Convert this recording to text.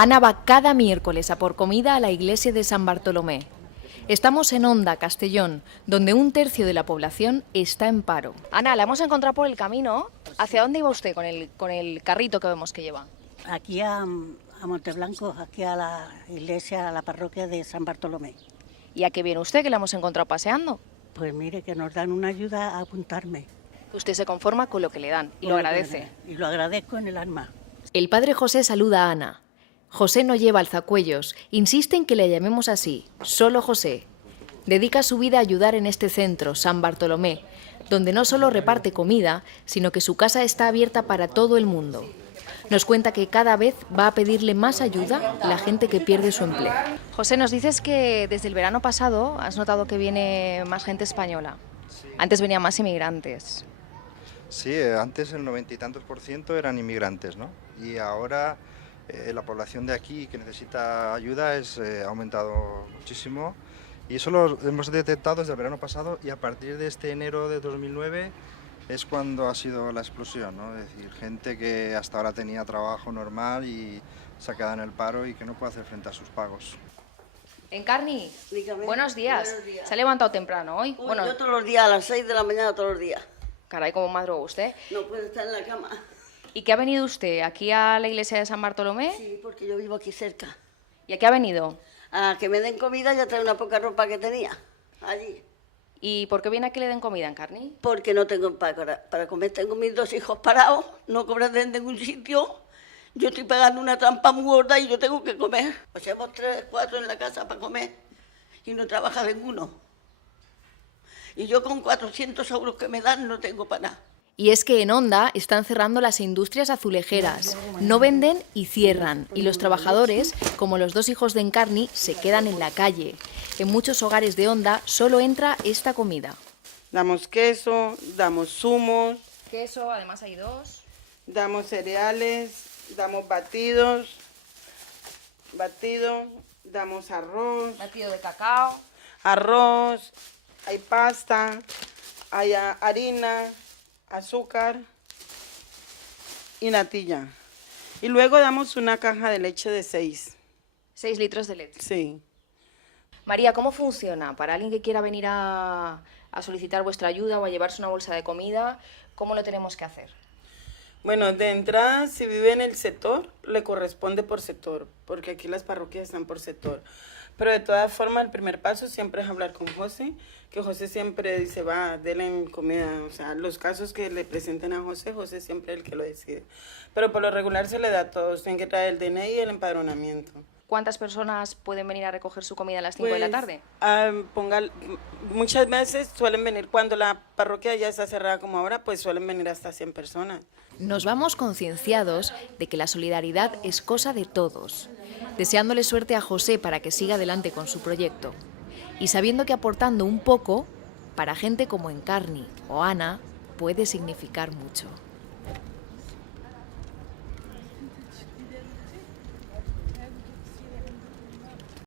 Ana va cada miércoles a por comida a la iglesia de San Bartolomé. Estamos en Onda, Castellón, donde 1/3 de la población está en paro. Ana, la hemos encontrado por el camino. ¿Hacia dónde iba usted con el carrito que vemos que lleva? Aquí a Monteblanco, aquí a la iglesia, a la parroquia de San Bartolomé. ¿Y a qué viene usted, que la hemos encontrado paseando? Pues mire, que nos dan una ayuda a apuntarme. Usted se conforma con lo que le dan y lo agradece. Y lo agradezco en el alma. El padre José saluda a Ana. José no lleva alzacuellos, insiste en que le llamemos así, solo José. Dedica su vida a ayudar en este centro, San Bartolomé, donde no solo reparte comida, sino que su casa está abierta para todo el mundo. Nos cuenta que cada vez va a pedirle más ayuda la gente que pierde su empleo. José, nos dices que desde el verano pasado has notado que viene más gente española. Antes venían más inmigrantes. Sí, antes el 90 y tantos % eran inmigrantes, ¿no? Y ahora la población de aquí que necesita ayuda ha aumentado muchísimo. Y eso lo hemos detectado desde el verano pasado y a partir de este enero de 2009 es cuando ha sido la explosión, ¿no? Es decir, gente que hasta ahora tenía trabajo normal y se ha quedado en el paro y que no puede hacer frente a sus pagos. Encarni, Dígame. buenos días. Buenos días. ¿Se ha levantado temprano hoy? Uy, yo todos los días, a las 6 de la mañana todos los días. Caray, ¿cómo madrugó usted? No puedo estar en la cama. ¿Y qué ha venido usted? ¿Aquí a la iglesia de San Bartolomé? Sí, porque yo vivo aquí cerca. ¿Y a qué ha venido? A que me den comida y a traer una poca ropa que tenía allí. ¿Y por qué viene a que le den comida, Encarni? Porque no tengo para comer. Tengo mis 2 hijos parados, no cobran de ningún sitio. Yo estoy pagando una trampa muy gorda y yo tengo que comer. Pues somos 3, 4 en la casa para comer y no trabaja ninguno. Y yo con 400 euros que me dan no tengo para nada. Y es que en Onda están cerrando las industrias azulejeras. No venden y cierran. Y los trabajadores, como los 2 hijos de Encarni, se quedan en la calle. En muchos hogares de Onda solo entra esta comida. Damos queso, damos zumos, Queso, además hay 2. damos cereales, damos batido, damos arroz, Batido de cacao. hay pasta, hay harina, azúcar y natilla. Y luego damos una caja de leche de 6. 6 litros de leche. Sí. María, ¿cómo funciona? Para alguien que quiera venir a solicitar vuestra ayuda o a llevarse una bolsa de comida, ¿cómo lo tenemos que hacer? Bueno, de entrada, si vive en el sector, le corresponde por sector, porque aquí las parroquias están por sector. Pero de todas formas, el primer paso siempre es hablar con José, que José siempre dice, va, denle comida. O sea, los casos que le presenten a José, José siempre es el que lo decide. Pero por lo regular se le da a todos, tienen que traer el DNI y el empadronamiento. ¿Cuántas personas pueden venir a recoger su comida a las 5 de la tarde? Muchas veces suelen venir, cuando la parroquia ya está cerrada como ahora, pues suelen venir hasta 100 personas. Nos vamos concienciados de que la solidaridad es cosa de todos, deseándole suerte a José para que siga adelante con su proyecto y sabiendo que aportando un poco, para gente como Encarni o Ana, puede significar mucho.